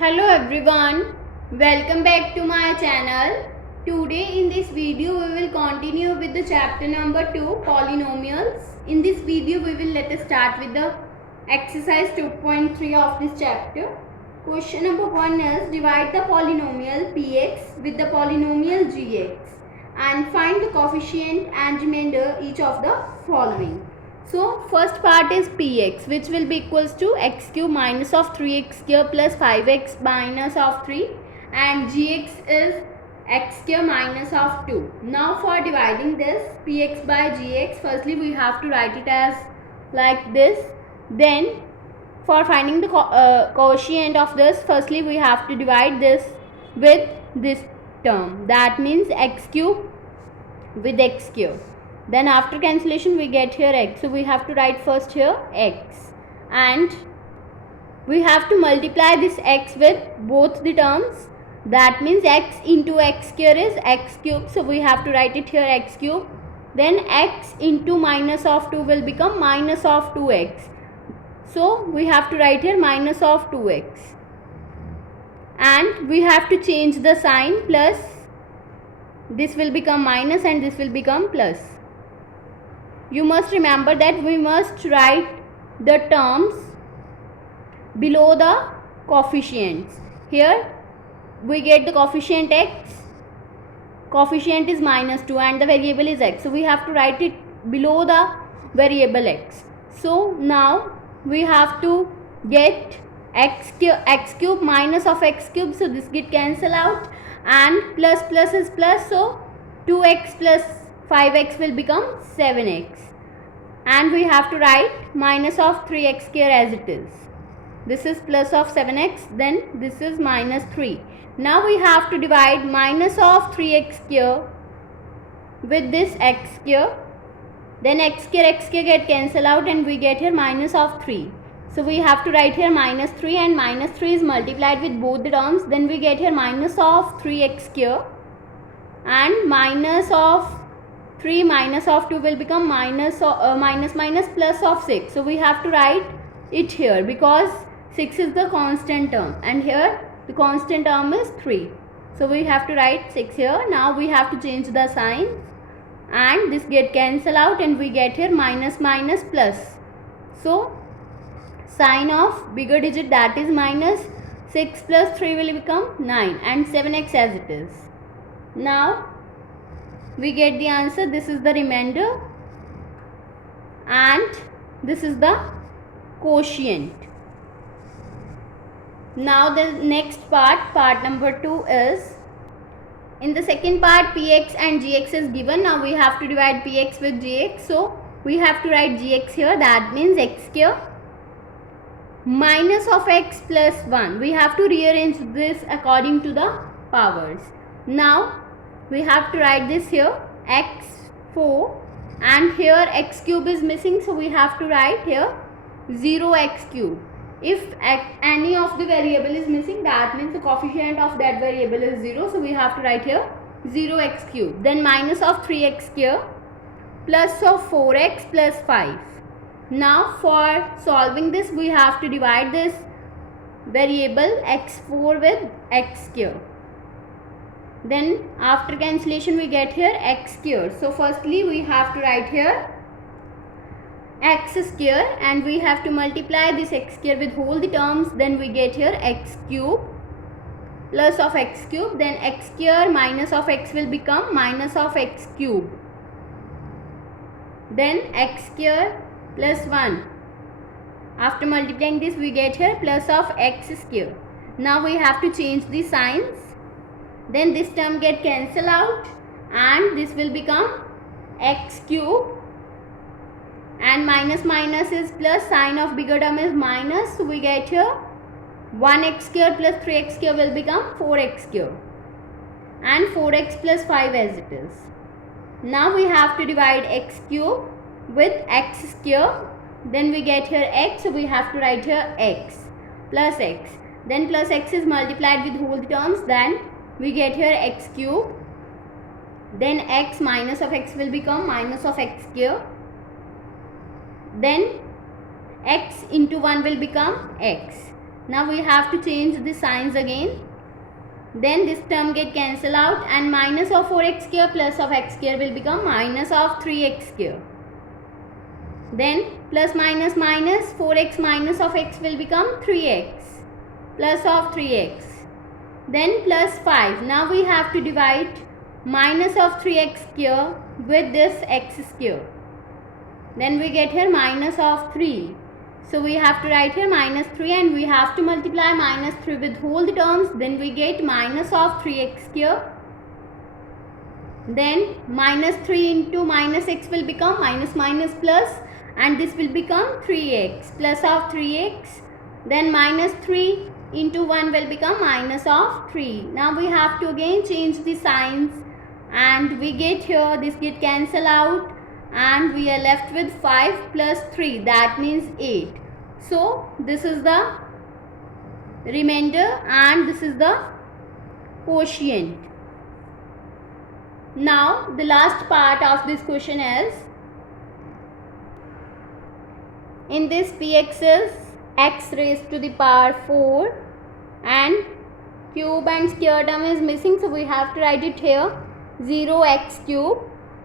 Hello everyone, welcome back to my channel. Today in this video we will continue with the chapter number 2, polynomials. In this video we will let us start with the exercise 2.3 of this chapter. Question number 1 is divide the polynomial px with the polynomial gx and find the coefficient and remainder each of the following. So first part is px, which will be equals to x cube minus of 3x square plus 5x minus of 3, and gx is x square minus of 2. Now for dividing this px by gx, firstly we have to write it as like this. Then for finding the quotient of this, firstly we have to divide this with this term, that means x cube with x square. Then after cancellation we get here x, so we have to write first here x, and we have to multiply this x with both the terms, that means x into x square is x cube, so we have to write it here x cube. Then x into minus of 2 will become minus of 2x, so we have to write here minus of 2x, and we have to change the sign, plus this will become minus and this will become plus. You must remember that we must write the terms below the coefficients. Here we get the coefficient x, coefficient is minus 2 and the variable is x, so we have to write it below the variable x. So now we have to get x cube minus of x cube, so this get cancel out, and plus plus is plus, so 2x plus 5x will become 7x, and we have to write minus of 3x square as it is. This is plus of 7x, then this is minus 3. Now we have to divide minus of 3x square with this x square, then x square get cancel out and we get here minus of 3. So we have to write here minus 3, and minus 3 is multiplied with both the terms, then we get here minus of 3x square, and minus of 3 minus of 2 will become minus plus of 6. So we have to write it here because 6 is the constant term and here the constant term is 3. So we have to write 6 here. Now we have to change the sign and this get cancel out and we get here minus minus plus. So sign of bigger digit, that is minus, 6 plus 3 will become 9 and 7x as it is. Now we get the answer. This is the remainder and this is the quotient. Now the next part number 2 is, in the second part px and gx is given. Now we have to divide px with gx, so we have to write gx here, that means x square minus of x plus 1. We have to rearrange this according to the powers. Now we have to write this here x4, and here x cube is missing, so we have to write here 0x cube. If any of the variable is missing, that means the coefficient of that variable is 0, so we have to write here 0x cube. Then minus of 3x square plus of 4x plus 5. Now for solving this we have to divide this variable x4 with x square. Then after cancellation we get here x square. So firstly we have to write here x square and we have to multiply this x square with whole the terms, then we get here x cube plus of x cube, then x square minus of x will become minus of x cube, then x square plus 1. After multiplying this we get here plus of x square. Now we have to change the signs, then this term get cancel out and this will become x cube, and minus minus is plus, sign of bigger term is minus, so we get here 1x square plus 3x square will become 4x square, and 4x plus 5 as it is. Now we have to divide x cube with x square, then we get here x, so we have to write here x plus x, then plus x is multiplied with whole terms, then we get here x cube, then x minus of x will become minus of x square, then x into 1 will become x. Now we have to change the signs again. Then this term get cancelled out and minus of 4x square plus of x square will become minus of 3x square. Then plus minus minus 4x minus of x will become 3x plus of 3x. Then plus 5. Now we have to divide minus of 3x square with this x square. Then we get here minus of 3. So we have to write here minus 3 and we have to multiply minus 3 with whole the terms. Then we get minus of 3x square. Then minus 3 into minus x will become minus minus plus and this will become 3x plus of 3x. Then minus 3 into 1 will become minus of 3. Now we have to again change the signs and we get here this get cancelled out and we are left with 5 plus 3, that means 8. So this is the remainder and this is the quotient. Now the last part of this question is, in this px is x raised to the power 4 and cube and square term is missing, so we have to write it here 0x cube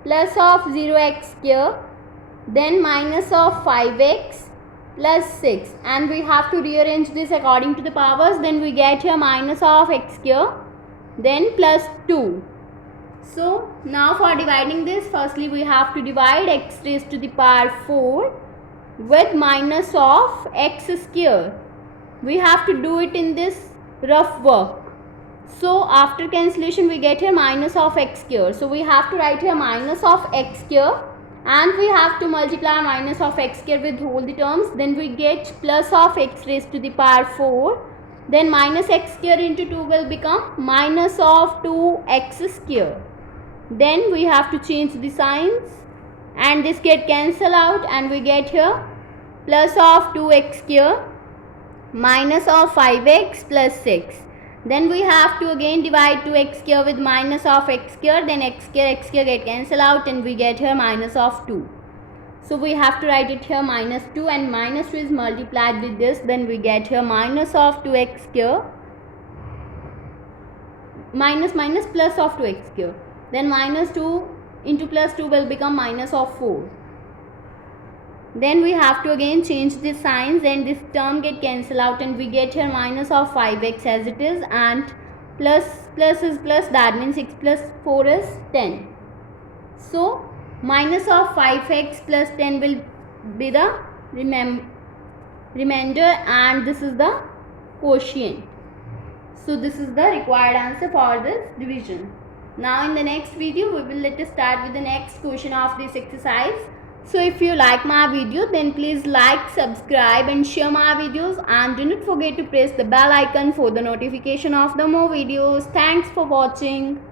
plus of 0x square, then minus of 5x plus 6, and we have to rearrange this according to the powers. Then we get here minus of x square, then plus 2. So now for dividing this, firstly we have to divide x raised to the power 4 with minus of x square. We have to do it in this rough work. So after cancellation we get here minus of x square. So we have to write here minus of x square and we have to multiply minus of x square with whole the terms. Then we get plus of x raised to the power 4. Then minus x square into 2 will become minus of 2x square. Then we have to change the signs and this get cancelled out and we get here plus of 2x square minus of 5x plus 6. Then we have to again divide 2x square with minus of x square, then x square get cancelled out and we get here minus of 2. So we have to write it here minus 2 and minus 2 is multiplied with this, then we get here minus of 2x square minus plus of 2x square. Then minus 2 into plus 2 will become minus of 4. Then we have to again change the signs and this term get cancelled out and we get here minus of 5x as it is and plus is plus, that means 6 plus 4 is 10. So minus of 5x plus 10 will be the remainder and this is the quotient. So this is the required answer for this division. Now in the next video we will let us start with the next question of this exercise. So if you like my video then please like, subscribe and share my videos and do not forget to press the bell icon for the notification of the more videos. Thanks for watching.